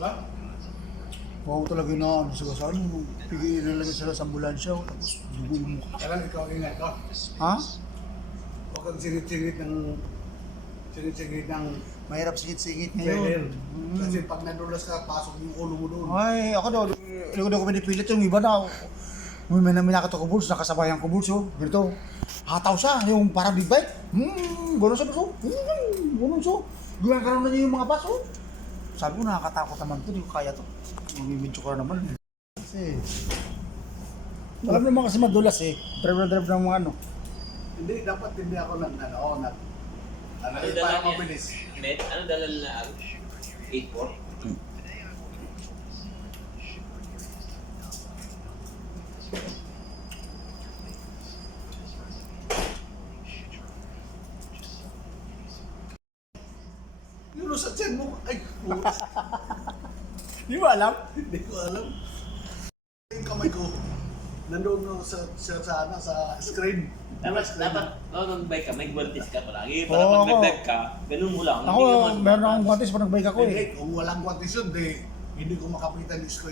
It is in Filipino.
Ba? Wow talaga yun na ano sa ano. Pigil na lang sila sa ambulansya. Tapos dugo yung mukha. Kailan ikaw ingat ka? Ha? Huwag kang singit-singit ng Mahirap singit-singit trailer. ngayon. Kasi pag nadulas ka, pasok yung ulo mo doon. Ay, ako daw, hindi ko daw pinipilit yung iba na. May nakita ko bulls, nakasabayan ko bulls, oh. Ganito, hataw siya, yung parang big bike. Gano'n siya, so. Gano'n siya. Gano'n na niya yung mga bus, oh. Sabi ko, nakakatakot naman to, hindi ko kaya to. Mamimidyo ko naman. Kasi, alam naman kasi madulas eh. Drive ng mga ano. Hindi, dapat hindi ako Ano para dala niya? mabilis. Net? Ano dala na 8-4? Yun sa tiyan mo, ay, Di ba alam? hindi ko alam. Yung kamay ko, nandun sa screen. Dapat, nag-bike ka, may guantes ka palagi. Oo, Para pag ako. nag-dive ka, ganun mo lang. Ako, meron akong guantes pag nag-bike ako eh. Hindi, kung walang kwantis yun, hindi ko makapitan yung screen.